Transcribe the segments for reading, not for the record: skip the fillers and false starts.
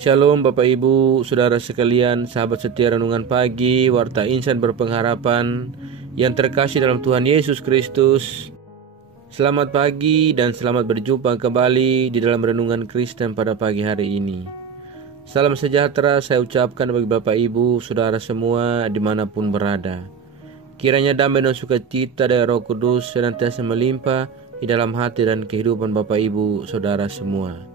Shalom Bapak Ibu, Saudara sekalian, sahabat setia Renungan Pagi, Warta Insan Berpengharapan yang terkasih dalam Tuhan Yesus Kristus. Selamat pagi dan selamat berjumpa kembali di dalam Renungan Kristen pada pagi hari ini. Salam sejahtera saya ucapkan bagi Bapak Ibu, Saudara semua dimanapun berada. Kiranya damai dan sukacita dari Roh Kudus senantiasa melimpah di dalam hati dan kehidupan Bapak Ibu, Saudara semua.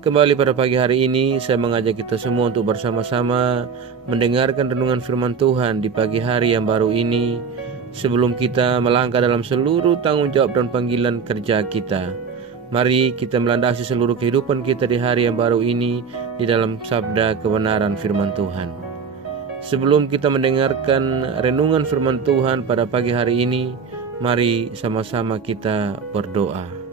Kembali pada pagi hari ini, saya mengajak kita semua untuk bersama-sama mendengarkan renungan firman Tuhan di pagi hari yang baru ini, sebelum kita melangkah dalam seluruh tanggung jawab dan panggilan kerja kita. Mari kita melandasi seluruh kehidupan kita di hari yang baru ini di dalam sabda kebenaran firman Tuhan. Sebelum kita mendengarkan renungan firman Tuhan pada pagi hari ini, mari sama-sama kita berdoa.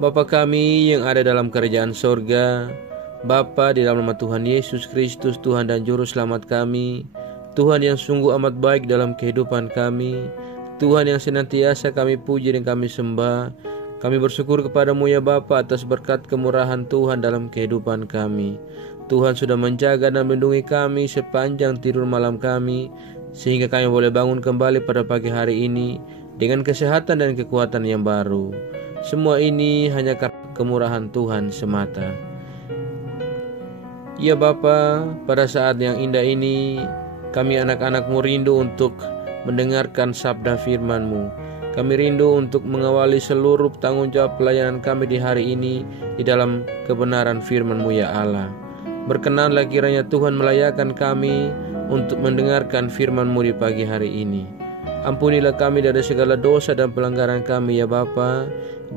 Bapa kami yang ada dalam kerajaan sorga, Bapa di dalam nama Tuhan Yesus Kristus, Tuhan dan Juru Selamat kami, Tuhan yang sungguh amat baik dalam kehidupan kami, Tuhan yang senantiasa kami puji dan kami sembah. Kami bersyukur kepadamu ya Bapa atas berkat kemurahan Tuhan dalam kehidupan kami. Tuhan sudah menjaga dan melindungi kami sepanjang tidur malam kami, sehingga kami boleh bangun kembali pada pagi hari ini dengan kesehatan dan kekuatan yang baru. Semua ini hanya karena kemurahan Tuhan semata. Ya Bapa, pada saat yang indah ini, kami anak-anak-Mu rindu untuk mendengarkan sabda firman-Mu. Kami rindu untuk mengawali seluruh tanggung jawab pelayanan kami di hari ini di dalam kebenaran firman-Mu ya Allah. Berkenanlah kiranya Tuhan melayakan kami untuk mendengarkan firman-Mu di pagi hari ini. Ampunilah kami dari segala dosa dan pelanggaran kami ya Bapa.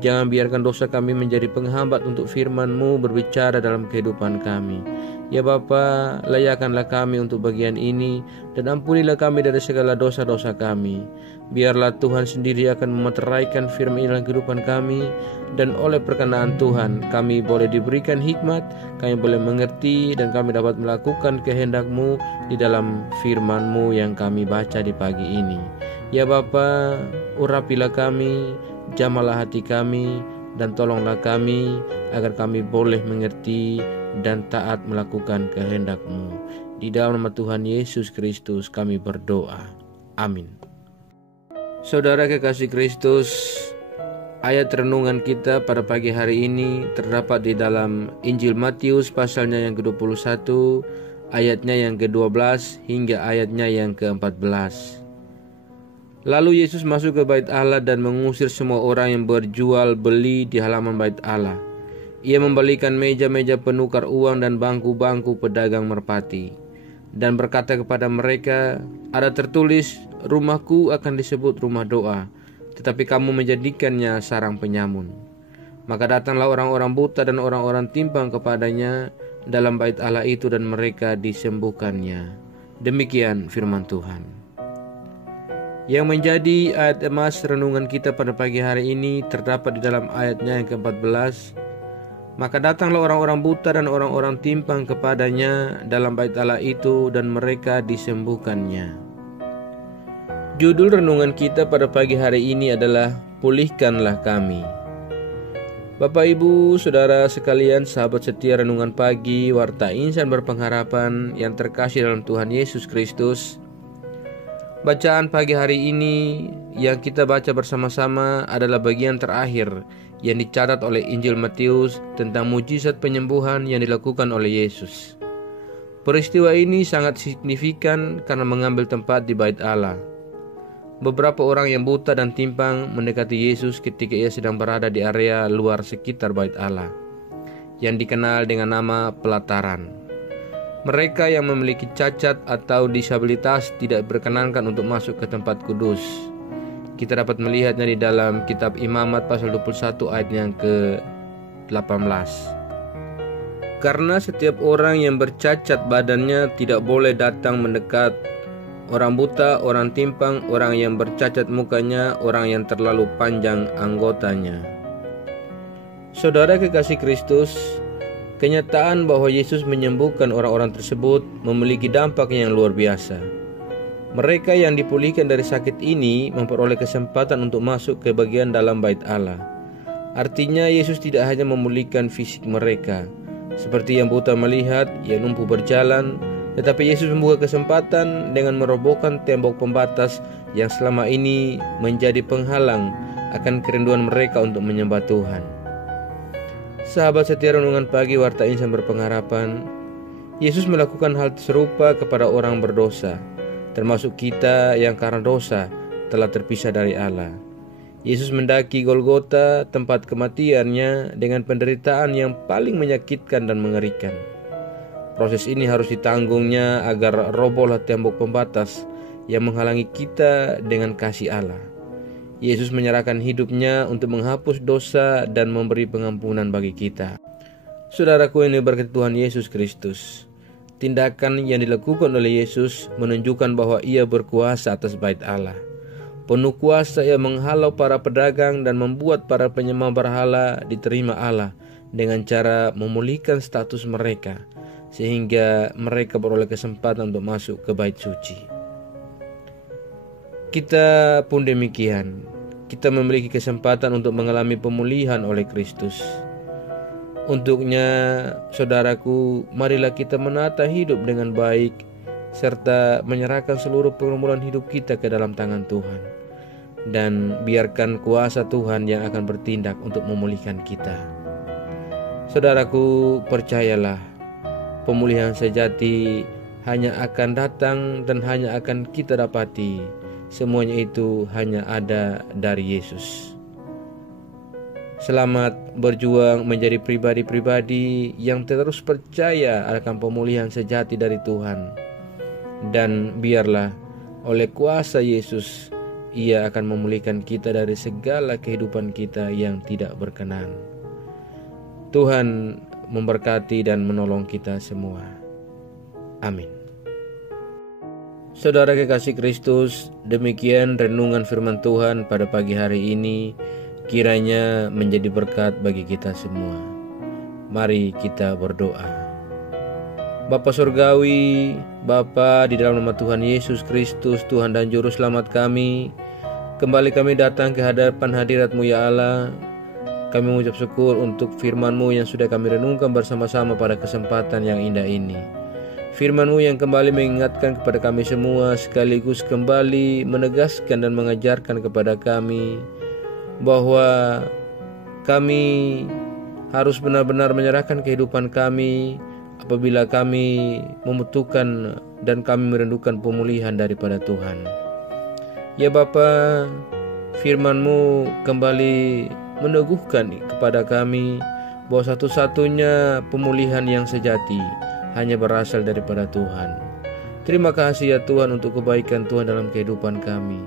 Jangan biarkan dosa kami menjadi penghambat untuk firman-Mu berbicara dalam kehidupan kami. Ya Bapa, layakanlah kami untuk bagian ini dan ampunilah kami dari segala dosa-dosa kami. Biarlah Tuhan sendiri akan memeteraikan firman ini dalam kehidupan kami, dan oleh perkenaan Tuhan kami boleh diberikan hikmat, kami boleh mengerti, dan kami dapat melakukan kehendak-Mu di dalam firman-Mu yang kami baca di pagi ini. Ya Bapa, urapilah kami, jamalah hati kami, dan tolonglah kami agar kami boleh mengerti dan taat melakukan kehendak-Mu. Di dalam nama Tuhan Yesus Kristus kami berdoa. Amin. Saudara kekasih Kristus, ayat renungan kita pada pagi hari ini terdapat di dalam Injil Matius pasalnya yang ke-21, ayatnya yang ke-12 hingga ayatnya yang ke-14. Lalu Yesus masuk ke bait Allah dan mengusir semua orang yang berjual beli di halaman bait Allah. Ia membalikan meja-meja penukar uang dan bangku-bangku pedagang merpati, dan berkata kepada mereka, "Ada tertulis, rumahku akan disebut rumah doa, tetapi kamu menjadikannya sarang penyamun." Maka datanglah orang-orang buta dan orang-orang timpang kepadanya dalam bait Allah itu, dan mereka disembuhkannya. Demikian firman Tuhan. Yang menjadi ayat emas renungan kita pada pagi hari ini terdapat di dalam ayatnya yang ke-14. Maka datanglah orang-orang buta dan orang-orang timpang kepadanya dalam bait Allah itu, dan mereka disembuhkannya. Judul renungan kita pada pagi hari ini adalah Pulihkanlah Kami. Bapak Ibu, Saudara sekalian, sahabat setia Renungan Pagi, Warta Insan Berpengharapan yang terkasih dalam Tuhan Yesus Kristus. Bacaan pagi hari ini yang kita baca bersama-sama adalah bagian terakhir yang dicatat oleh Injil Matius tentang mujizat penyembuhan yang dilakukan oleh Yesus. Peristiwa ini sangat signifikan karena mengambil tempat di bait Allah. Beberapa orang yang buta dan timpang mendekati Yesus ketika ia sedang berada di area luar sekitar bait Allah, yang dikenal dengan nama pelataran. Mereka yang memiliki cacat atau disabilitas tidak berkenankan untuk masuk ke tempat kudus. Kita dapat melihatnya di dalam kitab Imamat pasal 21 ayat yang ke-18. Karena setiap orang yang bercacat badannya tidak boleh datang mendekat. Orang buta, orang timpang, orang yang bercacat mukanya, orang yang terlalu panjang anggotanya. Saudara kekasih Kristus, kenyataan bahwa Yesus menyembuhkan orang-orang tersebut memiliki dampak yang luar biasa. Mereka yang dipulihkan dari sakit ini memperoleh kesempatan untuk masuk ke bagian dalam bait Allah. Artinya Yesus tidak hanya memulihkan fisik mereka, Seperti yang buta melihat, yang lumpuh berjalan, tetapi Yesus membuka kesempatan dengan merobohkan tembok pembatas yang selama ini menjadi penghalang akan kerinduan mereka untuk menyembah Tuhan. Sahabat setia renungan pagi Warta Insan Berpengharapan, Yesus melakukan hal serupa kepada orang berdosa, termasuk kita yang karena dosa telah terpisah dari Allah. Yesus mendaki Golgota, tempat kematiannya, dengan penderitaan yang paling menyakitkan dan mengerikan. Proses ini harus ditanggungnya agar robohlah tembok pembatas yang menghalangi kita dengan kasih Allah. Yesus menyerahkan hidupnya untuk menghapus dosa dan memberi pengampunan bagi kita. Saudaraku yang diberkati Tuhan Yesus Kristus, tindakan yang dilakukan oleh Yesus menunjukkan bahwa Ia berkuasa atas bait Allah. Penuh kuasa Ia menghalau para pedagang dan membuat para penyembah berhala diterima Allah dengan cara memulihkan status mereka, sehingga mereka beroleh kesempatan untuk masuk ke bait suci. Kita pun demikian. Kita memiliki kesempatan untuk mengalami pemulihan oleh Kristus. Untuknya, saudaraku, marilah kita menata hidup dengan baik, serta menyerahkan seluruh pergumulan hidup kita ke dalam tangan Tuhan. Dan biarkan kuasa Tuhan yang akan bertindak untuk memulihkan kita. Saudaraku, percayalah, pemulihan sejati hanya akan datang dan hanya akan kita dapati. Semuanya itu hanya ada dari Yesus. Selamat berjuang menjadi pribadi-pribadi yang terus percaya akan pemulihan sejati dari Tuhan. Dan biarlah oleh kuasa Yesus, Ia akan memulihkan kita dari segala kehidupan kita yang tidak berkenan. Tuhan memberkati dan menolong kita semua. Amin. Saudara kekasih Kristus, demikian renungan firman Tuhan pada pagi hari ini, kiranya menjadi berkat bagi kita semua. Mari kita berdoa. Bapa Surgawi, Bapa, di dalam nama Tuhan Yesus Kristus, Tuhan dan Juru Selamat kami, kembali kami datang ke hadapan hadirat-Mu ya Allah. Kami mengucap syukur untuk firman-Mu yang sudah kami renungkan bersama-sama pada kesempatan yang indah ini. Firman-Mu yang kembali mengingatkan kepada kami semua, sekaligus kembali menegaskan dan mengajarkan kepada kami bahwa kami harus benar-benar menyerahkan kehidupan kami apabila kami membutuhkan dan kami merindukan pemulihan daripada Tuhan. Ya Bapa, firman-Mu kembali meneguhkan kepada kami bahwa satu-satunya pemulihan yang sejati hanya berasal daripada Tuhan. Terima kasih ya Tuhan untuk kebaikan Tuhan dalam kehidupan kami.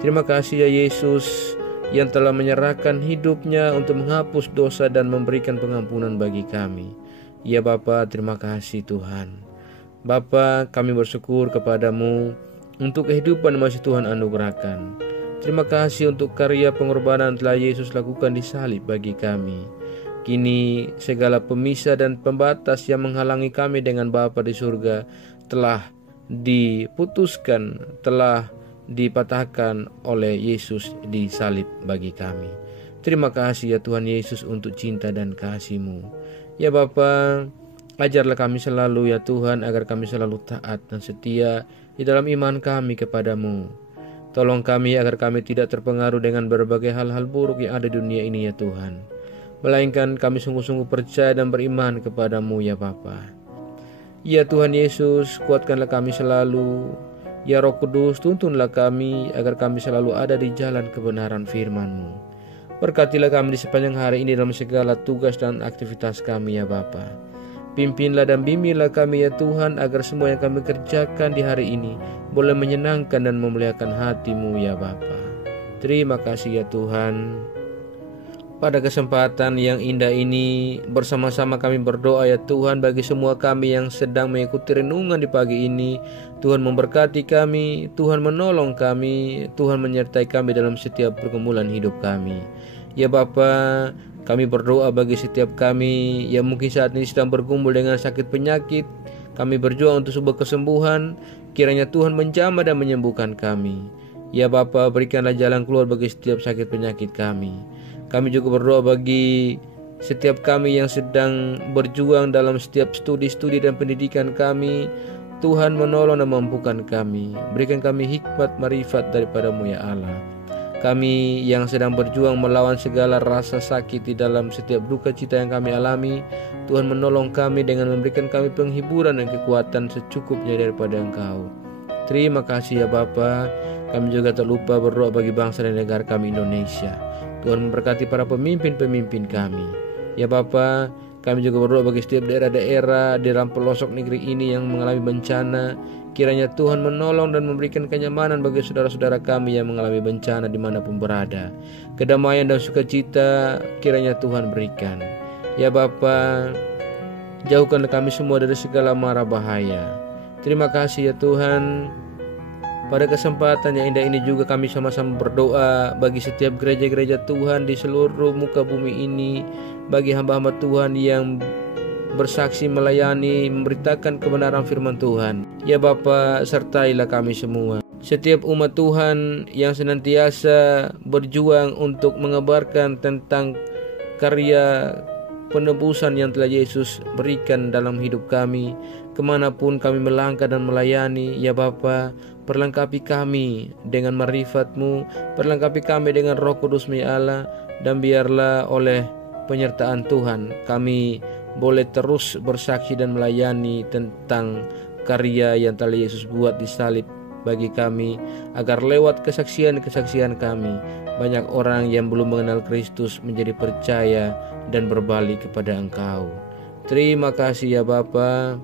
Terima kasih ya Yesus yang telah menyerahkan hidupnya untuk menghapus dosa dan memberikan pengampunan bagi kami. Ya Bapa, terima kasih Tuhan. Bapa, kami bersyukur kepadamu untuk kehidupan yang masih Tuhan anugerahkan. Terima kasih untuk karya pengorbanan telah Yesus lakukan di salib bagi kami. Kini segala pemisah dan pembatas yang menghalangi kami dengan Bapa di surga telah diputuskan, telah dipatahkan oleh Yesus di salib bagi kami. Terima kasih ya Tuhan Yesus untuk cinta dan kasih-Mu. Ya Bapa, ajarlah kami selalu ya Tuhan agar kami selalu taat dan setia di dalam iman kami kepadamu. Tolong kami agar kami tidak terpengaruh dengan berbagai hal-hal buruk yang ada di dunia ini ya Tuhan, melainkan kami sungguh-sungguh percaya dan beriman kepadamu ya Bapa. Ya Tuhan Yesus, kuatkanlah kami selalu. Ya Roh Kudus, tuntunlah kami agar kami selalu ada di jalan kebenaran firman-Mu. Berkatilah kami di sepanjang hari ini dalam segala tugas dan aktivitas kami ya Bapa. Pimpinlah dan bimbinglah kami ya Tuhan agar semua yang kami kerjakan di hari ini boleh menyenangkan dan memuliakan hati-Mu ya Bapa. Terima kasih ya Tuhan. Pada kesempatan yang indah ini, bersama-sama kami berdoa ya Tuhan bagi semua kami yang sedang mengikuti renungan di pagi ini. Tuhan memberkati kami, Tuhan menolong kami, Tuhan menyertai kami dalam setiap pergumulan hidup kami. Ya Bapa, kami berdoa bagi setiap kami yang mungkin saat ini sedang bergumul dengan sakit penyakit. Kami berjuang untuk sebuah kesembuhan, kiranya Tuhan menjamah dan menyembuhkan kami. Ya Bapa, berikanlah jalan keluar bagi setiap sakit penyakit kami. Kami juga berdoa bagi setiap kami yang sedang berjuang dalam setiap studi dan pendidikan kami. Tuhan menolong dan mampukan kami. Berikan kami hikmat marifat daripada-Mu ya Allah. Kami yang sedang berjuang melawan segala rasa sakit di dalam setiap duka cita yang kami alami, Tuhan menolong kami dengan memberikan kami penghiburan dan kekuatan secukupnya daripada Engkau. Terima kasih ya Bapa. Kami juga tak lupa berdoa bagi bangsa dan negara kami Indonesia. Tuhan memberkati para pemimpin-pemimpin kami. Ya Bapa, kami juga berdoa bagi setiap daerah-daerah di dalam pelosok negeri ini yang mengalami bencana. Kiranya Tuhan menolong dan memberikan kenyamanan bagi saudara-saudara kami yang mengalami bencana dimanapun berada. Kedamaian dan sukacita kiranya Tuhan berikan. Ya Bapa, jauhkanlah kami semua dari segala mara bahaya. Terima kasih ya Tuhan. Pada kesempatan yang indah ini juga kami sama-sama berdoa bagi setiap gereja-gereja Tuhan di seluruh muka bumi ini. Bagi hamba-hamba Tuhan yang bersaksi, melayani, memberitakan kebenaran firman Tuhan. Ya Bapa, sertailah kami semua. Setiap umat Tuhan yang senantiasa berjuang untuk mengabarkan tentang karya penebusan yang telah Yesus berikan dalam hidup kami, kemanapun kami melangkah dan melayani. Ya Bapa, perlengkapi kami dengan marifat-Mu, perlengkapi kami dengan Roh Kudus-Mu ya Allah, dan biarlah oleh penyertaan Tuhan kami boleh terus bersaksi dan melayani tentang karya yang telah Yesus buat di salib bagi kami, agar lewat kesaksian-kesaksian kami banyak orang yang belum mengenal Kristus menjadi percaya dan berbalik kepada Engkau. Terima kasih ya Bapa.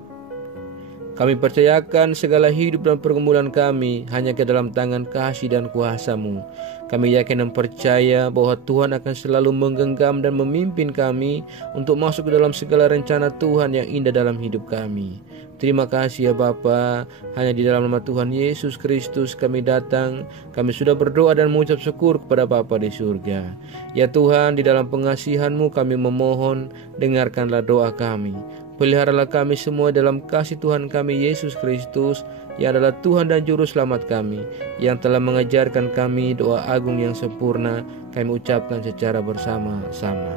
Kami percayakan segala hidup dan pergumulan kami hanya ke dalam tangan kasih dan kuasa-Mu. Kami yakin dan percaya bahwa Tuhan akan selalu menggenggam dan memimpin kami untuk masuk ke dalam segala rencana Tuhan yang indah dalam hidup kami. Terima kasih ya Bapa. Hanya di dalam nama Tuhan Yesus Kristus kami datang. Kami sudah berdoa dan mengucap syukur kepada Bapa di surga. Ya Tuhan, di dalam pengasihan-Mu kami memohon, dengarkanlah doa kami. Peliharalah kami semua dalam kasih Tuhan kami Yesus Kristus, yang adalah Tuhan dan Juru Selamat kami, yang telah mengajarkan kami doa agung yang sempurna. Kami ucapkan secara bersama-sama.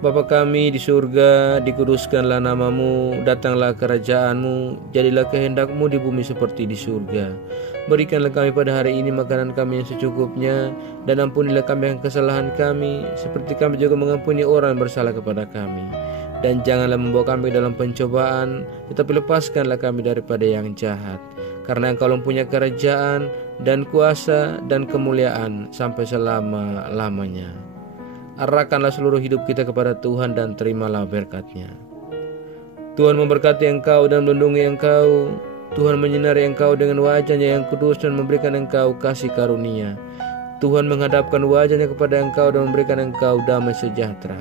Bapa kami di surga, dikuduskanlah nama-Mu, datanglah kerajaan-Mu, jadilah kehendak-Mu di bumi seperti di surga. Berikanlah kami pada hari ini makanan kami yang secukupnya, dan ampunilah kami yang kesalahan kami, seperti kami juga mengampuni orang yang bersalah kepada kami. Dan janganlah membawa kami dalam pencobaan, tetapi lepaskanlah kami daripada yang jahat. Karena Engkau mempunyai kerajaan dan kuasa dan kemuliaan sampai selama-lamanya. Arahkanlah seluruh hidup kita kepada Tuhan dan terimalah berkat-Nya. Tuhan memberkati engkau dan melindungi engkau. Tuhan menyinari engkau dengan wajah-Nya yang kudus dan memberikan engkau kasih karunia. Tuhan menghadapkan wajah-Nya kepada engkau dan memberikan engkau damai sejahtera.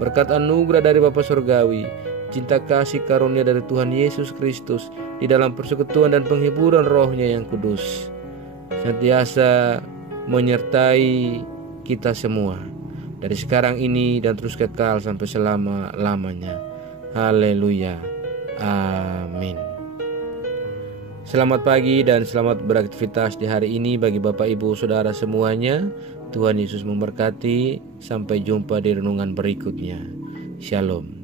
Berkat anugerah dari Bapa Surgawi, cinta kasih karunia dari Tuhan Yesus Kristus, di dalam persekutuan dan penghiburan Roh-Nya yang kudus, senantiasa menyertai kita semua, dari sekarang ini dan terus kekal sampai selama-lamanya. Haleluya. Amin. Selamat pagi dan selamat beraktivitas di hari ini bagi Bapak Ibu Saudara semuanya. Tuhan Yesus memberkati. Sampai jumpa di renungan berikutnya. Shalom.